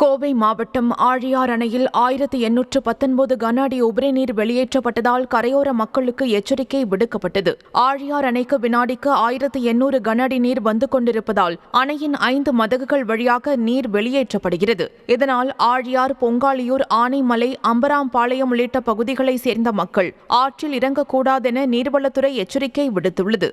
கோவை மாவட்டம் ஆழியார் அணையில் 1819 கன அடி உபரி நீர் வெளியேற்றப்பட்டதால் கரையோர மக்களுக்கு எச்சரிக்கை விடுக்கப்பட்டது. ஆழியார் அணைக்கு வினாடிக்கு 1800 கன அடி நீர் வந்து கொண்டிருப்பதால் அணையின் 5 மதகுகள் வழியாக நீர் வெளியேற்றப்படுகிறது. இதனால் ஆழியார், பொங்காலியூர், ஆனைமலை, அம்பராம்பாளையம் உள்ளிட்ட பகுதிகளைச் சேர்ந்த மக்கள் ஆற்றில் இறங்கக்கூடாதென நீர்வளத்துறை எச்சரிக்கை விடுத்துள்ளது.